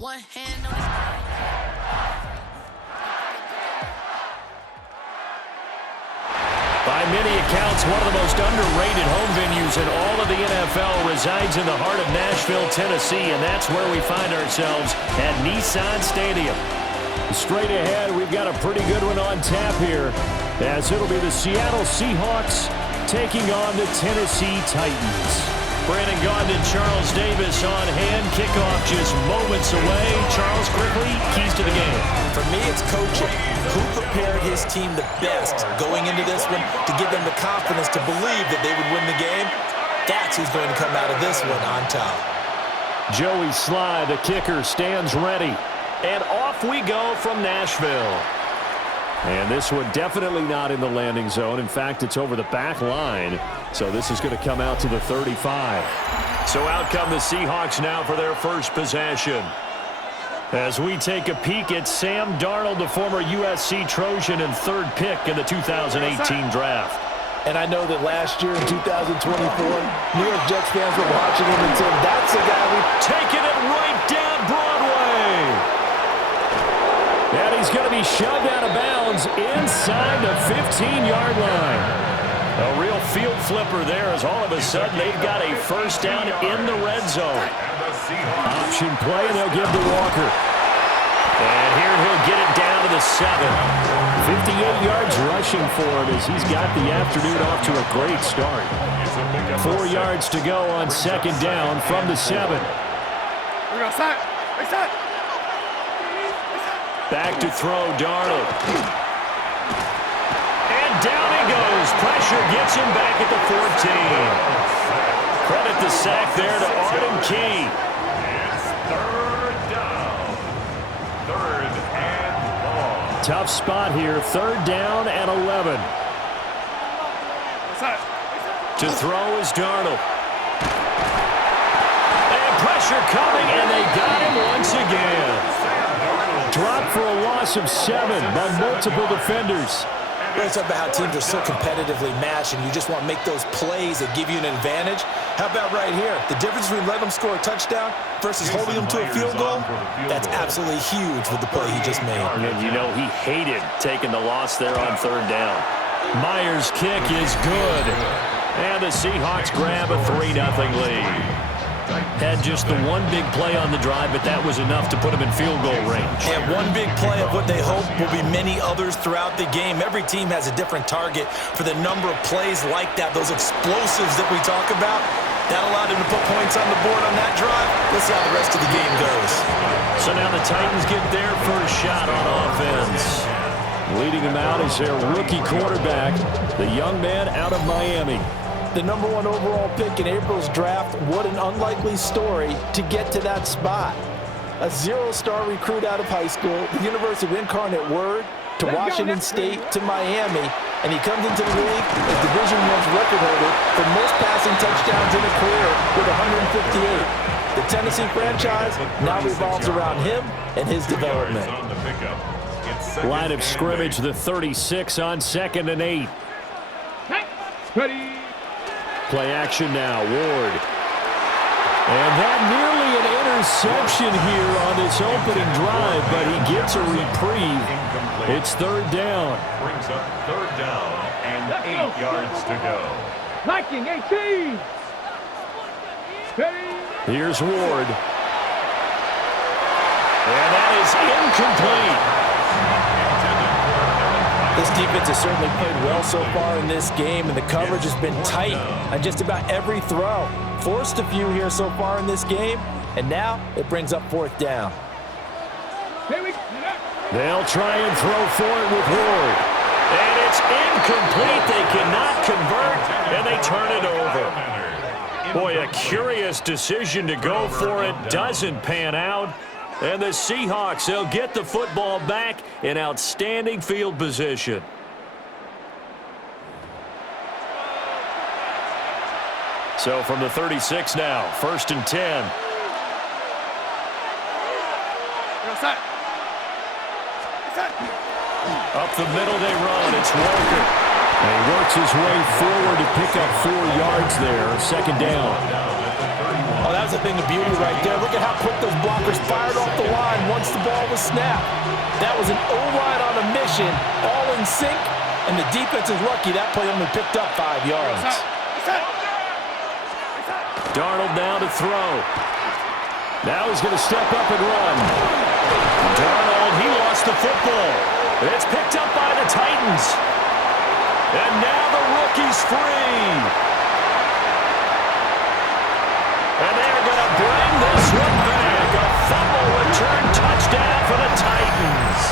One hand on his... By many accounts, one of the most underrated home venues in all of the NFL resides in the heart of Nashville, Tennessee, and that's where we find ourselves at Nissan Stadium. Straight ahead, we've got a pretty good one on tap here, as it'll be the Seattle Seahawks taking on the Tennessee Titans. Brandon Gaudin and Charles Davis on hand. Kickoff just moments away. Charles, quickly, keys to the game. For me, it's coaching. Who prepared his team the best going into this one to give them the confidence to believe that they would win the game? That's who's going to come out of this one on top. Joey Sly, the kicker, stands ready. And off we go from Nashville. And this one definitely not in the landing zone. In fact, it's over the back line. So this is going to come out to the 35. So out come the Seahawks now for their first possession. As we take a peek at Sam Darnold, the former USC Trojan and third pick in the 2018 draft. And I know that last year in 2024, New York Jets fans were watching him and saying, that's the guy taking it right down Broadway. And he's going to be shoved out of bounds inside the 15-yard line. A real field flipper there, as all of a sudden they've got a first down in the red zone. Option play, and they'll give to Walker. And here he'll get it down to the 7. 58 yards rushing for him as he's got the afternoon off to a great start. 4 yards to go on second down from the 7. Back to throw, Darnold. And down he goes. Pressure gets him back at the 14. Credit the sack there to Arden Key. It's third down. Third and long. Tough spot here. Third down and 11. To throw is Darnold. And pressure coming, and they got him once again. Dropped for a loss of 7 by multiple defenders. It's about how teams are so competitively matched, and you just want to make those plays that give you an advantage. How about right here? The difference between letting them score a touchdown versus holding them to a field goal, that's absolutely huge with the play he just made. And you know, he hated taking the loss there on third down. Myers' kick is good. And the Seahawks grab a 3-0 lead. Had just the one big play on the drive, but that was enough to put them in field goal range. And one big play of what they hope will be many others throughout the game. Every team has a different target for the number of plays like that, those explosives that we talk about. That allowed him to put points on the board on that drive. Let's see how the rest of the game goes. So now the Titans get their first shot on offense. Leading them out is their rookie quarterback, the young man out of Miami. The #1 overall pick in April's draft, what an unlikely story to get to that spot. A zero-star recruit out of high school, the University of Incarnate Word, to Washington State, to Miami, and he comes into the league as Division I's record holder for most passing touchdowns in a career with 158. The Tennessee franchise now revolves around him and his development. Line of scrimmage, the 36 on 2nd and 8. Ready. Play action now, Ward. And that nearly an interception here on this opening drive, but he gets a reprieve. It's third down. Brings up third down and 8 yards to go. Liking 18. Ready. Here's Ward. And that is incomplete. This defense has certainly played well so far in this game, and the coverage has been tight on just about every throw. Forced a few here so far in this game, and now it brings up fourth down. They'll try and throw for it with Ward. And it's incomplete. They cannot convert, and they turn it over. Boy, a curious decision to go for it. Doesn't pan out. And the Seahawks, they'll get the football back in outstanding field position. So from the 36 now, 1st and 10. Up the middle they run. It's Walker. And he works his way forward to pick up 4 yards there. 2nd down. Oh, that was a thing of beauty right there. Look at how quick those blockers fired off the line once the ball was snapped. That was an O-line on a mission, all in sync, and the defense is lucky that play only picked up 5 yards. Darnold now to throw. Now he's going to step up and run. Darnold, he lost the football. It's picked up by the Titans. And now the rookie's free. And they're going to bring this one back. A fumble return touchdown for the Titans.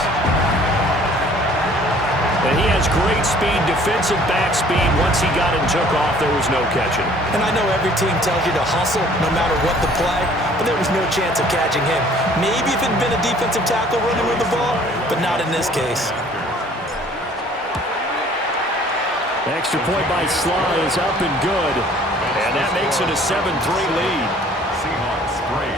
And he has great speed, defensive back speed. Once he got and took off, there was no catching. And I know every team tells you to hustle no matter what the play, but there was no chance of catching him. Maybe if it had been a defensive tackle running with the ball, but not in this case. Extra point by Sly is up and good. And that makes it a 7-3 lead. Seahawks 3.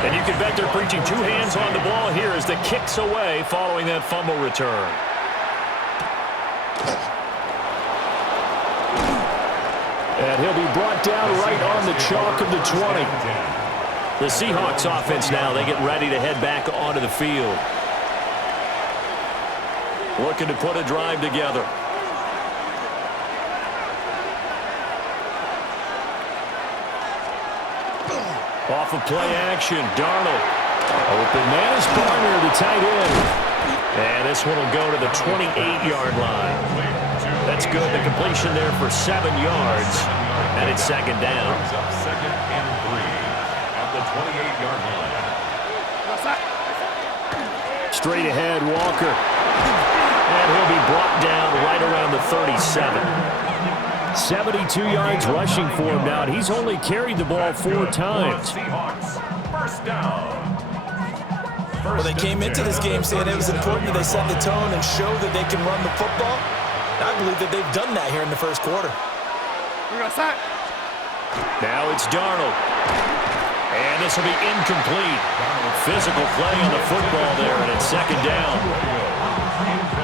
And you can bet they're preaching 2 hands on the ball here as the kick's away following that fumble return. And he'll be brought down right on the chalk of the 20. The Seahawks offense now, they get ready to head back onto the field. Looking to put a drive together. Off of play action, Darnold. Open man is Barner, the tight end. And this one will go to the 28-yard line. That's good. The completion there for 7 yards. And it's second down. Second and 3 at the 28-yard line. Straight ahead, Walker. And he'll be brought down right around the 37. 72 yards rushing for him now. He's only carried the ball 4 times. First down. Well, they came into this game saying it was important that they set the tone and show that they can run the football. I believe that they've done that here in the first quarter. Now it's Darnold. And this will be incomplete. Physical play on the football there, and it's second down.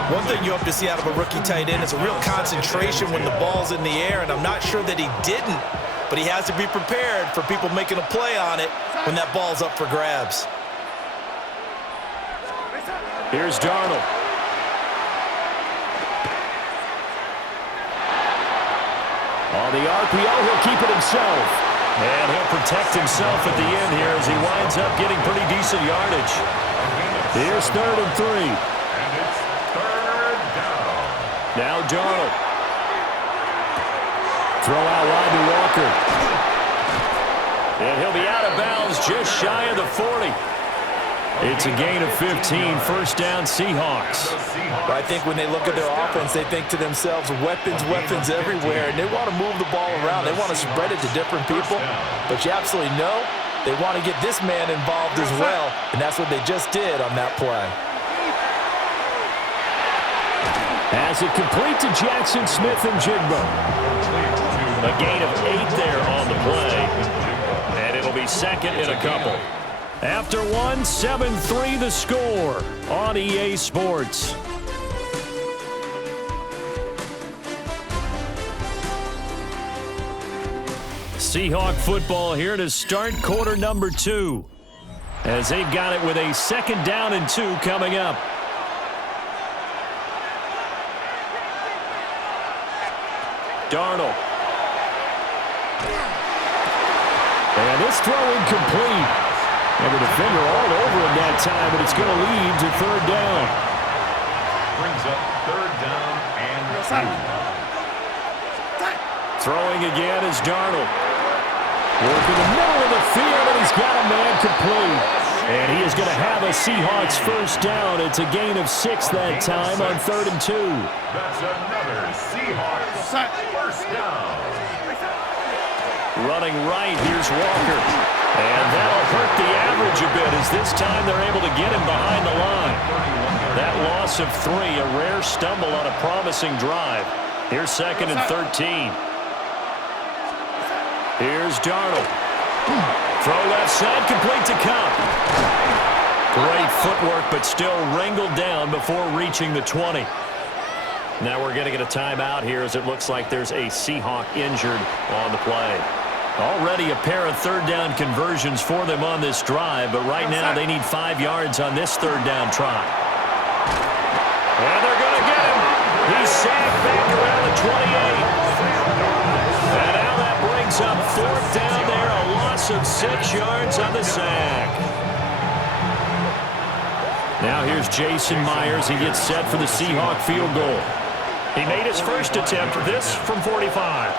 One thing you hope to see out of a rookie tight end is a real concentration when the ball's in the air, and I'm not sure that he didn't, but he has to be prepared for people making a play on it when that ball's up for grabs. Here's Darnold. On the RPO, he'll keep it himself. And he'll protect himself at the end here as he winds up getting pretty decent yardage. Here's 3rd and 3. And it's 3rd down. Now Darnold. Throw out wide to Walker. And he'll be out of bounds just shy of the 40. It's a gain of 15, first down Seahawks. I think when they look at their offense, they think to themselves, weapons, weapons everywhere, and they want to move the ball around. They want to spread it to different people, but you absolutely know they want to get this man involved as well, and that's what they just did on that play. As it complete to Jackson Smith and Jigba. A gain of 8 there on the play, and it'll be second in a couple. After 1, 7-3 the score on EA Sports. Seahawk football here to start quarter number 2. As they've got it with a 2nd down and 2 coming up. Darnold. And this throw incomplete. And the defender all over him that time, but it's going to lead to 3rd down. Brings up 3rd down and 2. Throwing again is Darnold. Working the middle of the field, and he's got a man complete. And he is going to have a Seahawks first down. It's a gain of 6 that time on 3rd and 2. That's another Seahawks first down. Running right, here's Walker. And that'll hurt the average a bit as this time they're able to get him behind the line. That loss of 3, a rare stumble on a promising drive. Here's 2nd and 13. Here's Darnold. Throw left side, complete to Cup. Great footwork, but still wrangled down before reaching the 20. Now we're going to get a timeout here as it looks like there's a Seahawk injured on the play. Already a pair of third down conversions for them on this drive, but right now they need 5 yards on this third down try. And they're going to get him. He's sacked back around the 28. And now that brings up fourth down there, a loss of 6 yards on the sack. Now here's Jason Myers. He gets set for the Seahawk field goal. He made his first attempt, this from 45.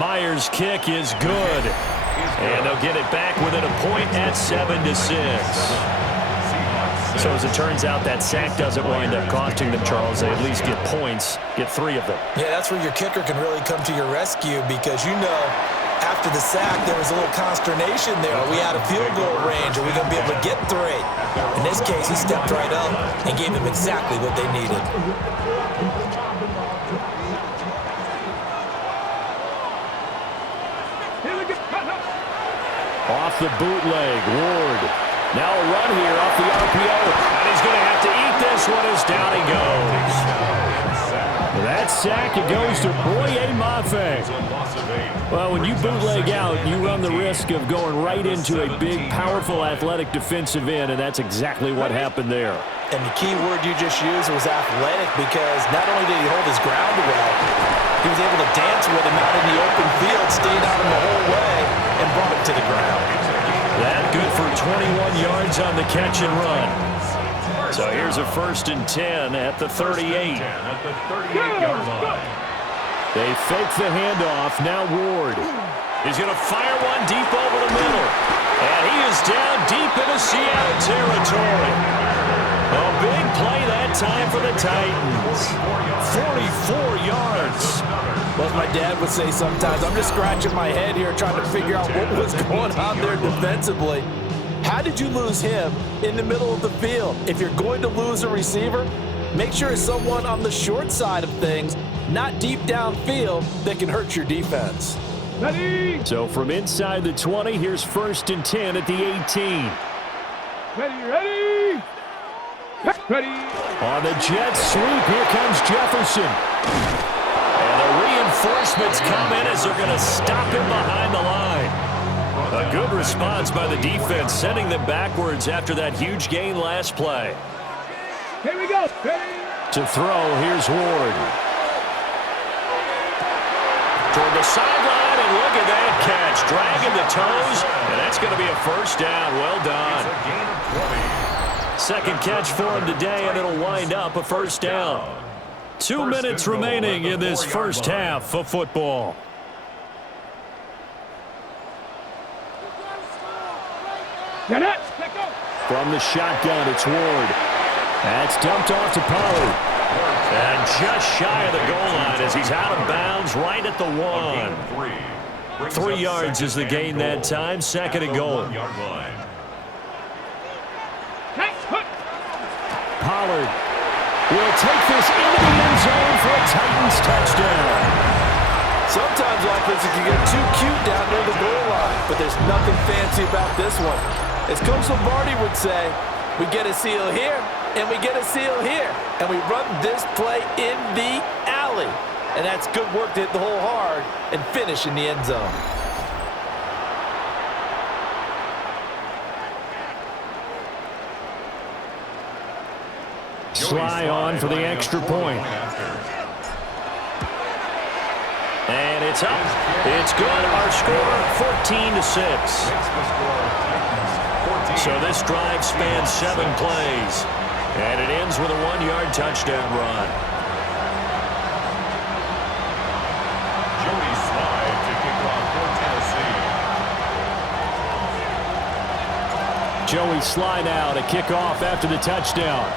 Myers' kick is good. And they'll get it back within a point at 7-6. So as it turns out, that sack doesn't wind up costing them, Charles. They at least get points, get 3 of them. Yeah, that's where your kicker can really come to your rescue because, you know, after the sack, there was a little consternation there. Are we out of field goal range? Are we going to be able to get 3? In this case, he stepped right up and gave them exactly what they needed. Off the bootleg, Ward. Now a run here off the RPO. And he's going to have to eat this one as down he goes. That sack, it goes to Boye Mafe. Well, when you bootleg out, you run the risk of going right into a big, powerful, athletic defensive end, and that's exactly what happened there. And the key word you just used was athletic because not only did he hold his ground well, he was able to dance with him out in the open field, stayed on him the whole way, and brought him to the ground. That good for 21 yards on the catch and run. So here's a 1st and 10 at the 38. At the 38-yard line. They fake the handoff. Now Ward. He's going to fire one deep over the middle. And he is down deep into Seattle territory. A big play that time for the Titans. 44 yards. Well, as my dad would say sometimes, I'm just scratching my head here trying to figure out what was going on there defensively. How did you lose him in the middle of the field? If you're going to lose a receiver, make sure it's someone on the short side of things, not deep downfield, that can hurt your defense. Ready? So from inside the 20, here's 1st and 10 at the 18. Ready? Ready? On the jet sweep, here comes Jefferson. And the reinforcements come in as they're going to stop him behind the line. A good response by the defense, sending them backwards after that huge gain last play. Here we go. Ready? To throw, here's Ward. Toward the sideline, and look at that catch. Dragging the toes, and that's going to be a 1st down. Well done. Second catch for him today, and it'll wind up a 1st down. 2 minutes remaining in this first half of football. From the shotgun, it's Ward. That's dumped off to Pollard. And just shy of the goal line as he's out of bounds right at the 1. 3 yards is the gain that time. 2nd and goal. Pollard will take this into the end zone for a Titans touchdown. Sometimes offenses can get too cute down near the goal line, but there's nothing fancy about this one. As Coach Lombardi would say, we get a seal here, and we get a seal here, and we run this play in the alley. And that's good work to hit the hole hard and finish in the end zone. Sly on for the extra point. And it's up. It's good. Our score, 14-6. So this drive spans 7 plays. And it ends with a 1-yard touchdown run. Joey Sly to kick off for Tennessee. Joey Sly now to kick off after the touchdown.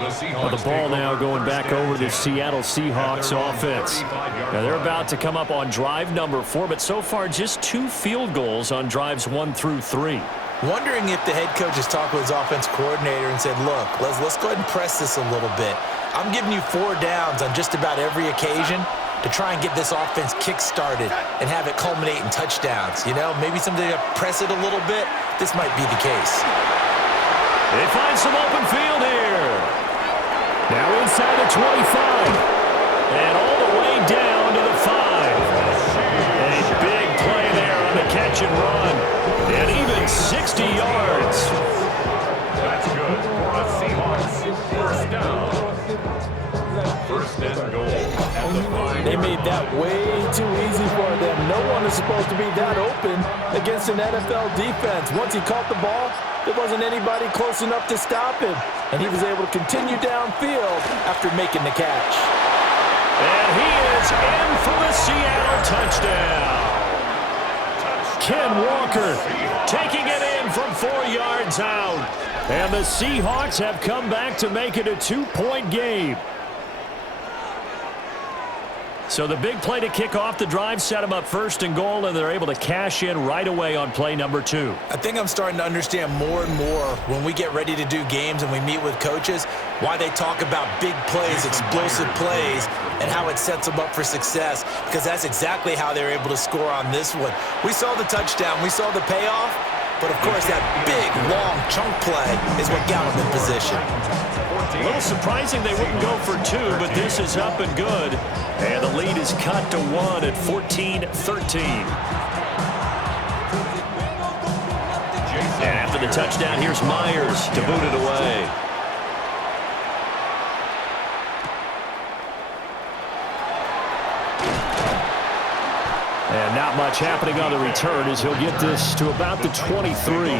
The ball now going back over to the Seattle Seahawks offense. Now they're about to come up on drive number 4, but so far just 2 field goals on drives 1 through 3. Wondering if the head coach has talked with his offense coordinator and said, look, let's go ahead and press this a little bit. I'm giving you 4 downs on just about every occasion. to try and get this offense kick-started and have it culminate in touchdowns. You know, maybe something to press it a little bit. This might be the case. They find some open field here. Now inside the 25. And all the way down to the 5. A big play there on the catch and run. And even 60 yards. That's good for a Seahawks first down. First and goal at the 5. They made that way too easy for them. No one is supposed to be that open against an NFL defense. Once he caught the ball, there wasn't anybody close enough to stop him. And he was able to continue downfield after making the catch. And he is in for the Seattle touchdown. Ken Walker taking it in from 4 yards out. And the Seahawks have come back to make it a 2-point game. So the big play to kick off the drive set them up first and goal, and they're able to cash in right away on play number 2. I think I'm starting to understand more and more when we get ready to do games and we meet with coaches why they talk about big plays, explosive plays, and how it sets them up for success, because that's exactly how they're able to score on this one. We saw the touchdown. We saw the payoff. But, of course, that big, long chunk play is what got them in position. A little surprising they wouldn't go for 2, but this is up and good. And the lead is cut to 1 at 14-13. And after the touchdown, here's Myers to boot it away. And not much happening on the return as he'll get this to about the 23.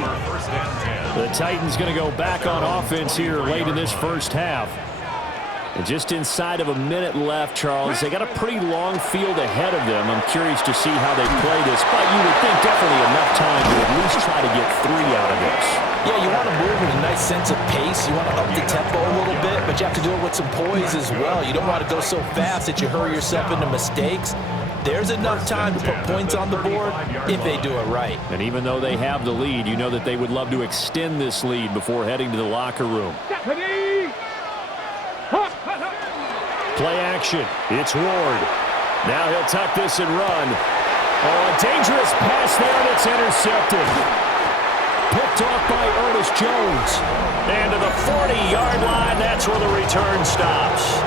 The Titans going to go back on offense here late in this first half. And just inside of a minute left, Charles, they got a pretty long field ahead of them. I'm curious to see how they play this, but you would think definitely enough time to at least try to get 3 out of this. Yeah, you want to move with a nice sense of pace. You want to up the tempo a little bit, but you have to do it with some poise as well. You don't want to go so fast that you hurry yourself into mistakes. There's enough time to put points on the board if they do it right. And even though they have the lead, you know that they would love to extend this lead before heading to the locker room. Play action. It's Ward. Now he'll tuck this and run. Oh, a dangerous pass there, and it's intercepted. Picked off by Ernest Jones. And to the 40-yard line, that's where the return stops.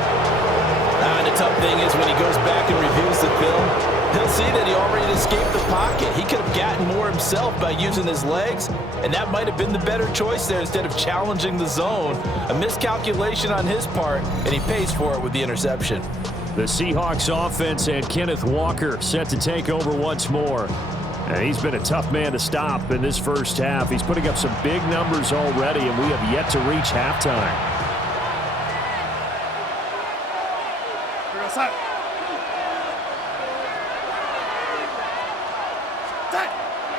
And the tough thing is when he goes back and reviews the film, he'll see that he already escaped the pocket. He could have gotten more himself by using his legs, and that might have been the better choice there instead of challenging the zone. A miscalculation on his part, and he pays for it with the interception. The Seahawks offense and Kenneth Walker set to take over once more. And he's been a tough man to stop in this first half. He's putting up some big numbers already, and we have yet to reach halftime.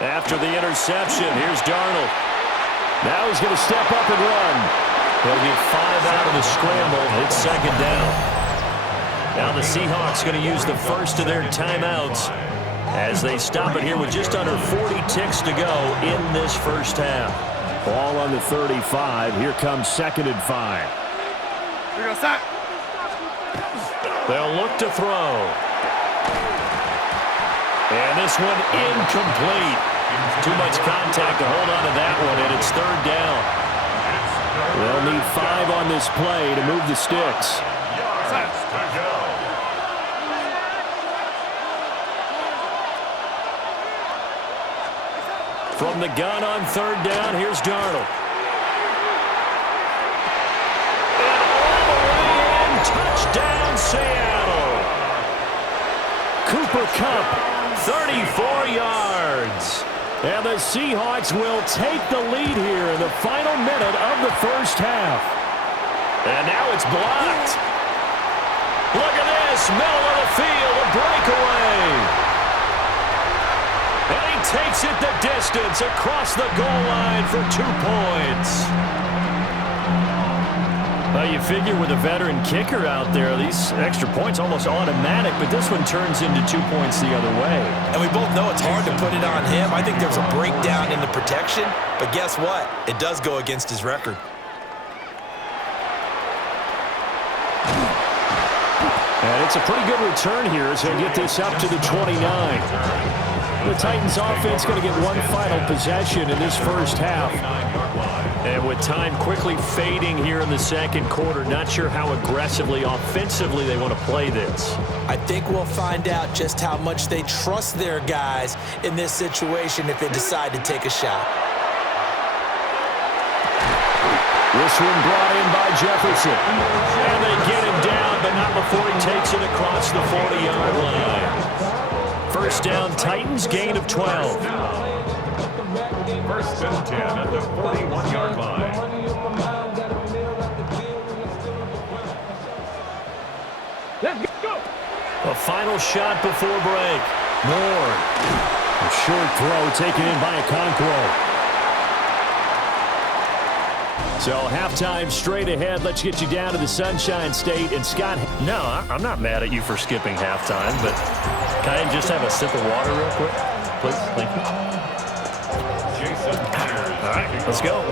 After the interception, here's Darnold. Now he's going to step up and run. He'll get 5 out of the scramble. It's second down. Now the Seahawks going to use the first of their timeouts as they stop it here with just under 40 ticks to go in this first half. Ball on the 35. Here comes 2nd and 5. They'll look to throw. And this one incomplete. Too much contact to hold on to that one, and it's 3rd down. They'll need 5 on this play to move the sticks. From the gun on 3rd down, here's Darnold. And all the way in, touchdown Seattle. Cooper Kupp, 34 yards. And the Seahawks will take the lead here in the final minute of the first half. And now it's blocked. Look at this, middle of the field, a breakaway. And he takes it the distance across the goal line for 2 points. Well, you figure with a veteran kicker out there, these extra points almost automatic, but this one turns into 2 points the other way. And we both know it's hard to put it on him. I think there's a breakdown in the protection, but guess what? It does go against his record. And And it's a pretty good return here as they get this up to the 29. The Titans offense going to get one final possession in this first half. And with time quickly fading here in the second quarter, not sure how aggressively, offensively they want to play this. I think we'll find out just how much they trust their guys in this situation if they decide to take a shot. This one brought in by Jefferson. And they get him down, but not before he takes it across the 40-yard line. First down, Titans, gain of 12. First and 10 at the 41-yard line. Let's go. A final shot before break. Moore. A short throw taken in by Okonkwo. So halftime straight ahead. Let's get you down to the Sunshine State. And Scott. No, I'm not mad at you for skipping halftime, but can I just have a sip of water real quick? Please, thank you. All right, let's go.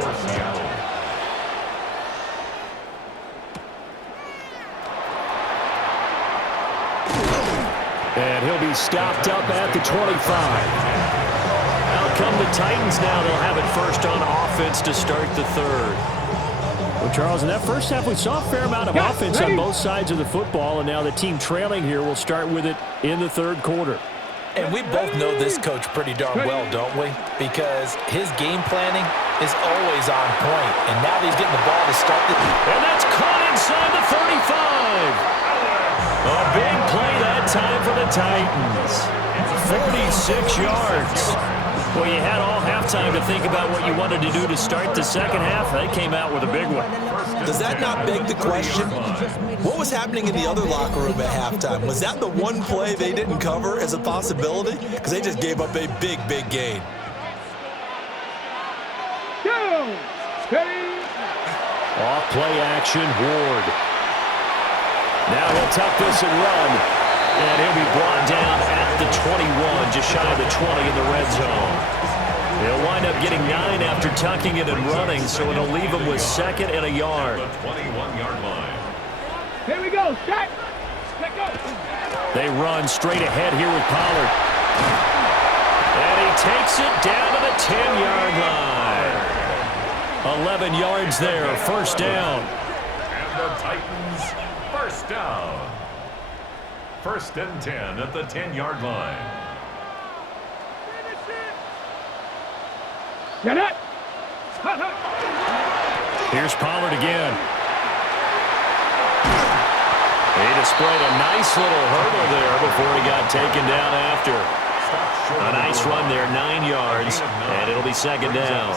And he'll be stopped up at the 25. Out come the Titans now. They'll have it first on offense to start the third. Well, Charles, in that first half, we saw a fair amount of offense on both sides of the football, and now the team trailing here will start with it in the third quarter. And we both know this coach pretty darn well, don't we? Because his game planning is always on point. And now that he's getting the ball to start the... And that's caught inside the 35. A big play that time for the Titans. 46 yards. Well, you had all halftime to think about what you wanted to do to start the second half. They came out with a big one. Does that not beg the question? What was happening in the other locker room at halftime? Was that the one play they didn't cover as a possibility? Because they just gave up a big, big gain. Go. Steady. Off play action, Ward. Now he'll tuck this and run. And he'll be brought down at the 21, just shy of the 20 in the red zone. He'll wind up getting 9 after tucking it and running, so it'll leave him with second and a yard. The 21-yard line. Here we go. Shot. Let go. They run straight ahead here with Pollard. And he takes it down to the 10-yard line. 11 yards there, first down. And the Titans, first down. First and 10 at the 10-yard line. Get it. Here's Pollard again. He displayed a nice little hurdle there before he got taken down after. A nice run there, 9 yards, and it'll be second down.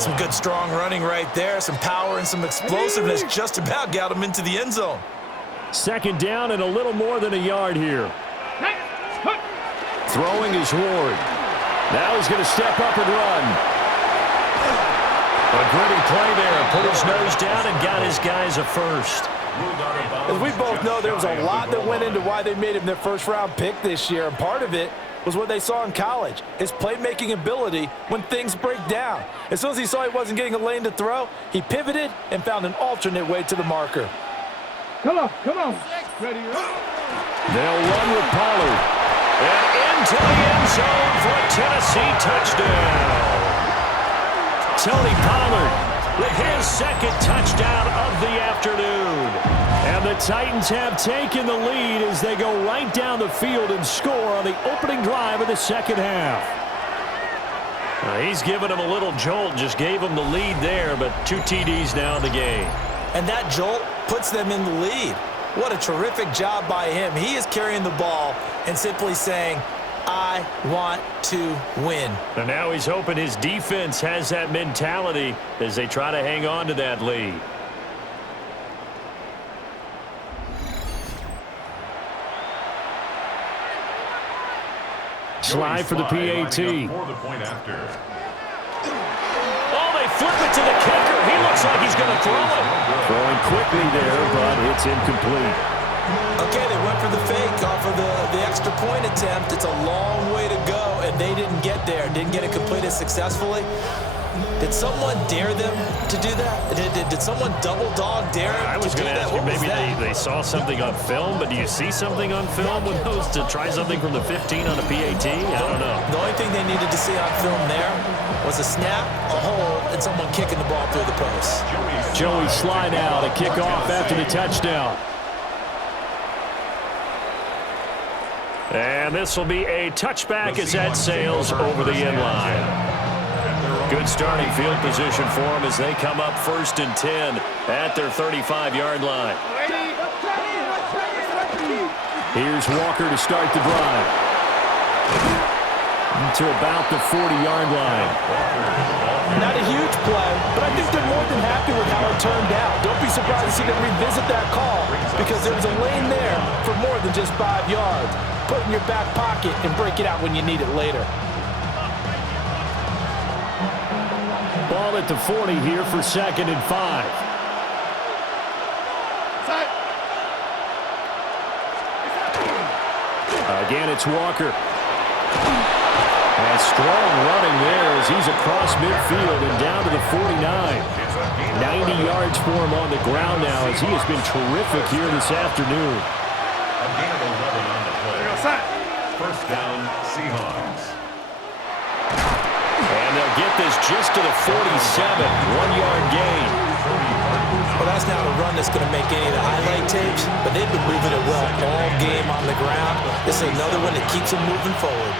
Some good strong running right there, some power and some explosiveness just about got him into the end zone. Second down and a little more than a yard here. Throwing is Ward. Now he's going to step up and run. A gritty play there. Put his nose down and got his guys a first. As we both know, there was a lot that went into why they made him their first-round pick this year, and part of it was what they saw in college, his playmaking ability when things break down. As soon as he saw he wasn't getting a lane to throw, he pivoted and found an alternate way to the marker. Come on. Come on. Ready. They'll run with Pollard. And into the end zone for a Tennessee touchdown. Tony Pollard with his second touchdown of the afternoon. And the Titans have taken the lead as they go right down the field and score on the opening drive of the second half. He's given him a little jolt, just gave him the lead there, but 2 TDs now in the game. And that jolt puts them in the lead. What a terrific job by him. He is carrying the ball and simply saying, I want to win. And now he's hoping his defense has that mentality as they try to hang on to that lead. Slide for the PAT. For the point after. Oh, they flip it to the kicker. He looks like he's going to throw it. Throwing quickly there, but it's incomplete. Okay, they went for the fake off of the extra point attempt. It's a long way to go, and they didn't get there. Didn't get it completed successfully. Did someone dare them to do that? Did Did someone double dog dare him? I was going to ask you, maybe they saw something on film, but do you see something on film with those to try something from the 15 on a PAT? I don't know. The only thing they needed to see on film there was a snap, a hold, and someone kicking the ball through the post. Joey Sly now to kick off after the touchdown. And this will be a touchback as that sails over the end line. Good starting field position for them as they come up 1st and 10 at their 35-yard line. Here's Walker to start the drive. To about the 40-yard line. Not a huge play, but I think they're more than happy with how it turned out. Don't be surprised to see them revisit that call because there was a lane there for more than just 5 yards. Put it in your back pocket and break it out when you need it later. Ball at the 40 here for 2nd and 5. Again, it's Walker. And strong running there as he's across midfield and down to the 49. 90 yards for him on the ground now as he has been terrific here this afternoon. A gain of 11 on the play. First down, Seahawks. And they'll get this just to the 47. 1-yard gain. Well, that's not a run that's going to make any of the highlight tapes, but they've been moving it well all game on the ground. This is another one that keeps them moving forward.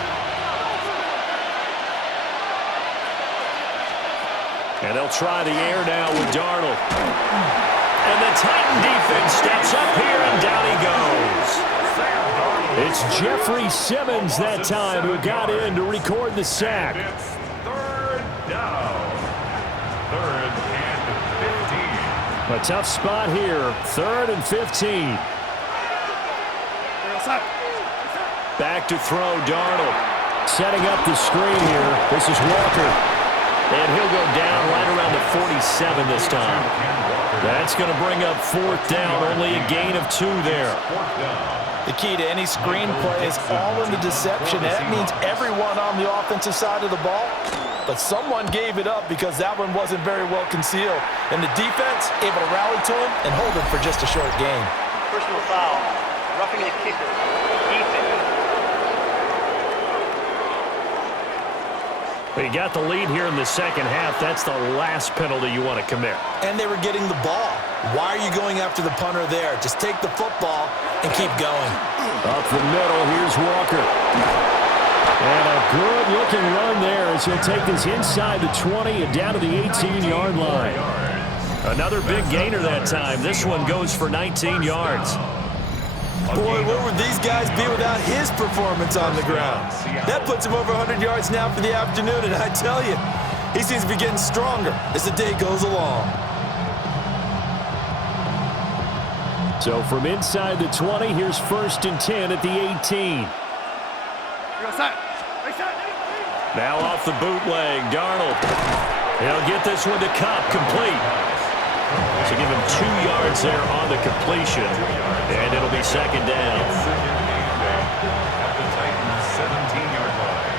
And they'll try the air now with Darnold. And the Titan defense steps up here, and down he goes. It's Jeffrey Simmons that time who got in to record the sack. It's 3rd down. 3rd and 15. A tough spot here. 3rd and 15. Back to throw, Darnold. Setting up the screen here. This is Walker. And he'll go down right around the 47 this time. That's going to bring up 4th down. Only a gain of 2 there. The key to any screen play is all in the deception. That means everyone on the offensive side of the ball. But someone gave it up because that one wasn't very well concealed. And the defense able to rally to him and hold him for just a short gain. Personal foul. Roughing the kicker. Defense. But you got the lead here in the second half. That's the last penalty you want to commit. And they were getting the ball. Why are you going after the punter there? Just take the football and keep going. Up the middle, here's Walker. And a good-looking run there as he'll take this inside the 20 and down to the 18-yard line. Another big gainer that time. This one goes for 19 yards. Boy, where would these guys be without his performance on the ground? That puts him over 100 yards now for the afternoon, and I tell you, he seems to be getting stronger as the day goes along. So from inside the 20, here's 1st and 10 at the 18. Now off the bootleg, Darnold. He'll get this one to Cobb, complete. So give him 2 yards there on the completion, and it'll be 2nd down. At the Titans' 17-yard line.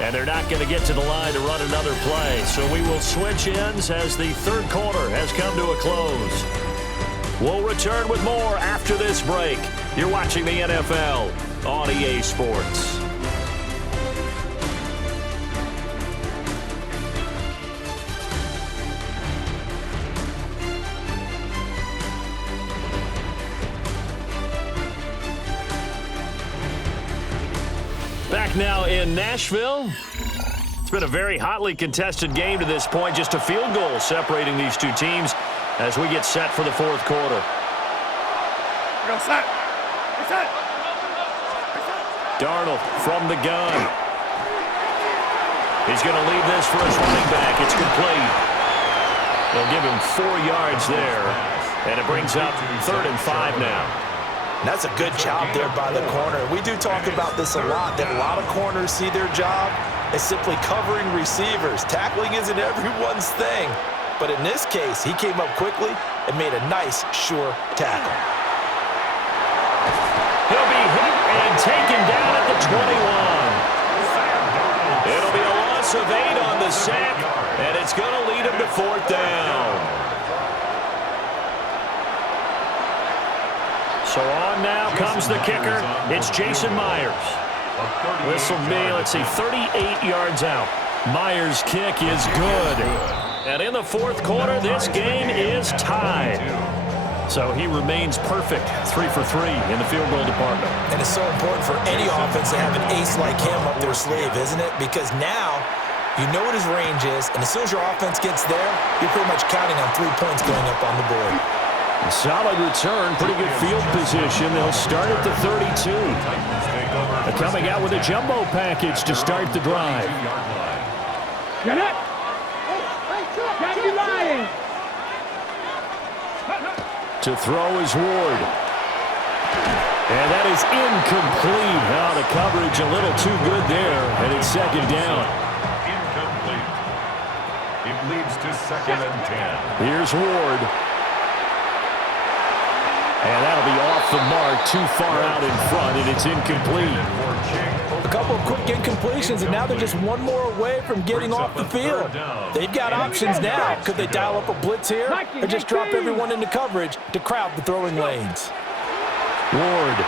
And they're not going to get to the line to run another play, so we will switch ends as the 3rd quarter has come to a close. We'll return with more after this break. You're watching the NFL on EA Sports. Back now in Nashville. It's been a very hotly contested game to this point. Just a field goal separating these two teams as we get set for the 4th quarter. Darnold from the gun. He's going to leave this for his running back. It's complete. They'll give him 4 yards there, and it brings up 3rd and 5 now. That's a good job there by the corner. We do talk about this a lot, that a lot of corners see their job as simply covering receivers. Tackling isn't everyone's thing. But in this case, he came up quickly and made a nice, sure tackle. He'll be hit and taken down at the 21. loss of 8 on the sack, and it's going to lead him to 4th down. So on now comes the kicker. It's Jason Myers. This will be, let's see, 38 yards out. Myers' kick is good. And in the 4th quarter, this game is tied. So he remains perfect, 3 for 3 in the field goal department. And it's so important for any offense to have an ace like him up their sleeve, isn't it? Because now you know what his range is, and as soon as your offense gets there, you're pretty much counting on 3 points going up on the board. Solid return, pretty good field position. They'll start at the 32. They're coming out with a jumbo package to start the drive. Get it! Can't be lying! To throw is Ward. And that is incomplete. Now the coverage a little too good there, and it's 2nd down. Incomplete. It leads to 2nd and 10. Here's Ward. And that'll be off the mark, too far out in front, and it's incomplete. A couple of quick incompletions, and now they're just one more away from getting off the field. They've got options now. Could they dial up a blitz here or just drop everyone into coverage to crowd the throwing lanes? Ward.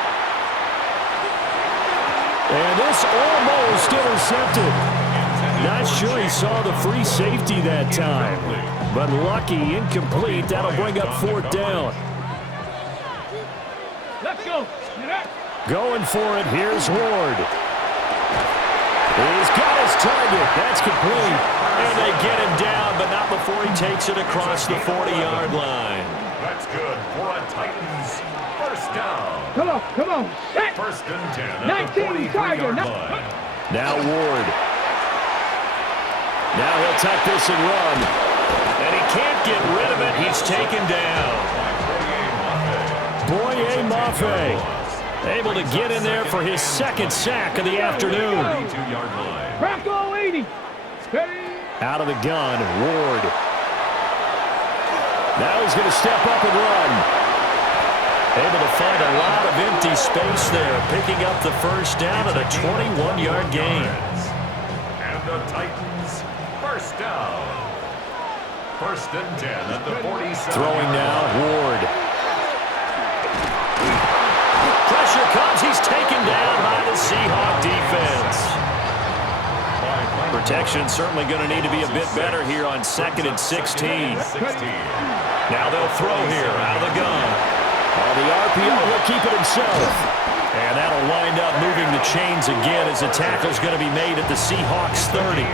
And this almost intercepted. Not sure he saw the free safety that time, but lucky, incomplete. That'll bring up 4th down. Let's go! Going for it, here's Ward. He's got his target. That's complete. And they get him down, but not before he takes it across the 40-yard line. That's good for a Titans 1st down. Come on, come on. 1st and 10 at the 19 target. 43-yard line. Now Ward. Now he'll tuck this and run. And he can't get rid of it. He's taken down. Boye Mafe able to get in there for his 2nd sack of the afternoon. 42-yard line. Bronco 80. Out of the gun, Ward. Now he's going to step up and run. Able to find a lot of empty space there, picking up the 1st down at a 21-yard gain. And the Titans 1st down. 1st and 10 at the 47. Throwing now, Ward. Pressure comes. He's taken down by the Seahawk defense. Protection certainly going to need to be a bit better here on 2nd and 16. Now they'll throw here out of the gun. On the RPO, he'll keep it himself. And that'll wind up moving the chains again as the tackle's going to be made at the Seahawks 30.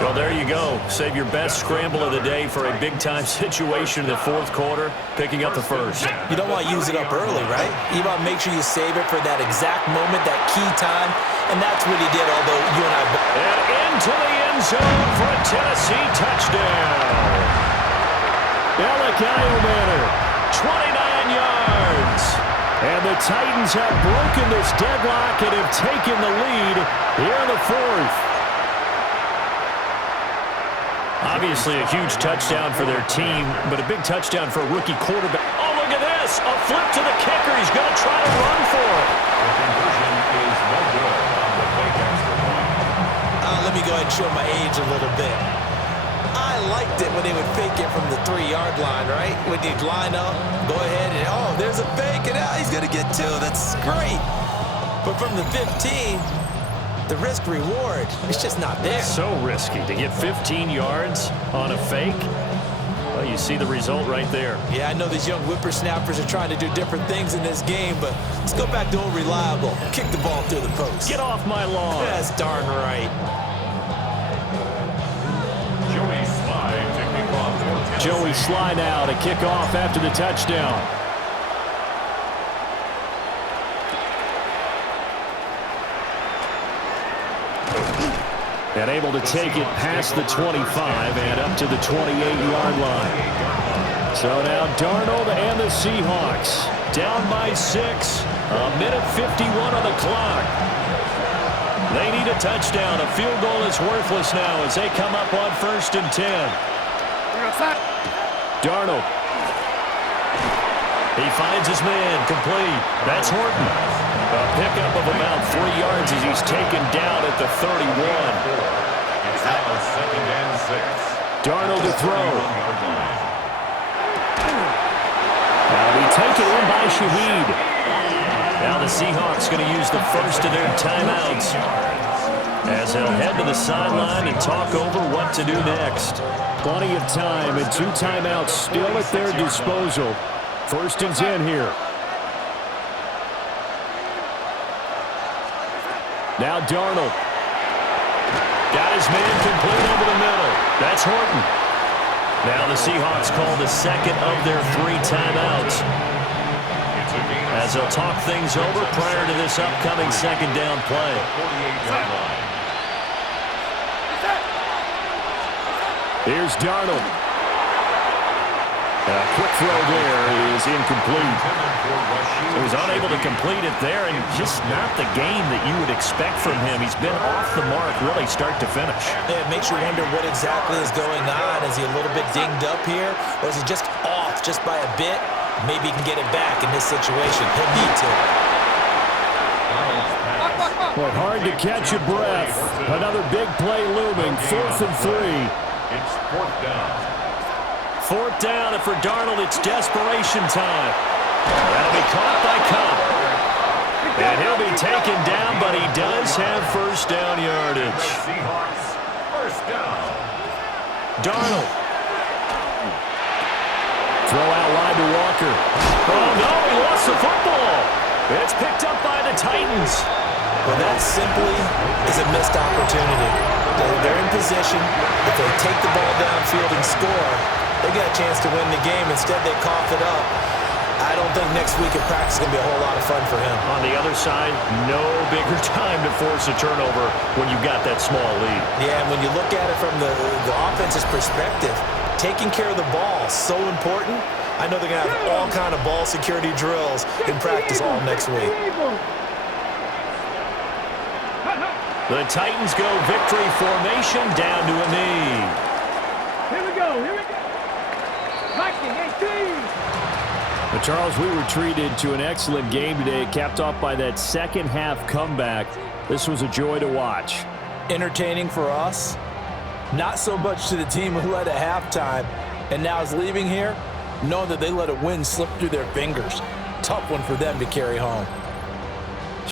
Well, there you go. Save your best scramble of the day for a big-time situation in the 4th quarter, picking up the 1st. You don't want to use it up early, right? You want to make sure you save it for that exact moment, that key time, and that's what he did, although you and I... And into the end zone for a Tennessee touchdown. Elikayo Manor, 29 yards. And the Titans have broken this deadlock and have taken the lead here in the 4th. Obviously a huge touchdown for their team, but a big touchdown for a rookie quarterback. Oh, look at this. A flip to the kicker. He's going to try to run for it. The conversion is no good on the fake extra point. Let me go ahead and show my age a little bit. I liked it when they would fake it from the 3-yard line, right? When they'd line up, go ahead and, oh, there's a fake, and he's going to get 2. That's great. But from the 15, the risk-reward, it's just not there. So risky to get 15 yards on a fake. Well, you see the result right there. Yeah, I know these young whippersnappers are trying to do different things in this game, but let's go back to old reliable. Kick the ball through the post. Get off my lawn. That's darn right. Joey Sly now to kick off after the touchdown. And able to take it past the 25 and up to the 28-yard line. So now Darnold and the Seahawks down by 6. A minute 51 on the clock. They need a touchdown. A field goal is worthless now as they come up on 1st and 10. Darnold. He finds his man, complete. That's Horton. A pickup of about 3 yards as he's taken down at the 31. Now 2nd and 6. Darnold to throw. Now be taken in by Shaheed. Now the Seahawks going to use the first of their timeouts as they'll head to the sideline and talk over what to do next. Plenty of time and 2 timeouts still at their disposal. 1st and 10 here. Now Darnold. Got his man complete over the middle. That's Horton. Now the Seahawks call the 2nd of their 3 timeouts as they'll talk things over prior to this upcoming 2nd down play. Here's Darnold. A quick throw there is incomplete. He was unable to complete it there, and just not the game that you would expect from him. He's been off the mark really start to finish. Yeah, it makes you wonder what exactly is going on. Is he a little bit dinged up here, or is he just off just by a bit? Maybe he can get it back in this situation. He'll need to. Well, hard to catch your breath. Another big play looming. 4th and 3. It's 4th down. 4th down, and for Darnold, it's desperation time. That'll be caught by Cobb. And he'll be taken down, but he does have 1st down yardage. Seahawks, 1st down. Darnold. Throw out wide to Walker. Oh, no, he lost the football. It's picked up by the Titans. Well, that simply is a missed opportunity. They're in position. If they take the ball downfield and score, they got a chance to win the game. Instead, they cough it up. I don't think next week at practice is going to be a whole lot of fun for him. On the other side, no bigger time to force a turnover when you've got that small lead. Yeah, and when you look at it from the offense's perspective, taking care of the ball is so important. I know they're going to have all kind of ball security drills in practice all next week. The Titans go victory formation down to a knee. Here we go. Here we go. Viking 18. But Charles, we were treated to an excellent game today, capped off by that 2nd half comeback. This was a joy to watch. Entertaining for us. Not so much to the team who led at halftime and now is leaving here, knowing that they let a win slip through their fingers. Tough one for them to carry home.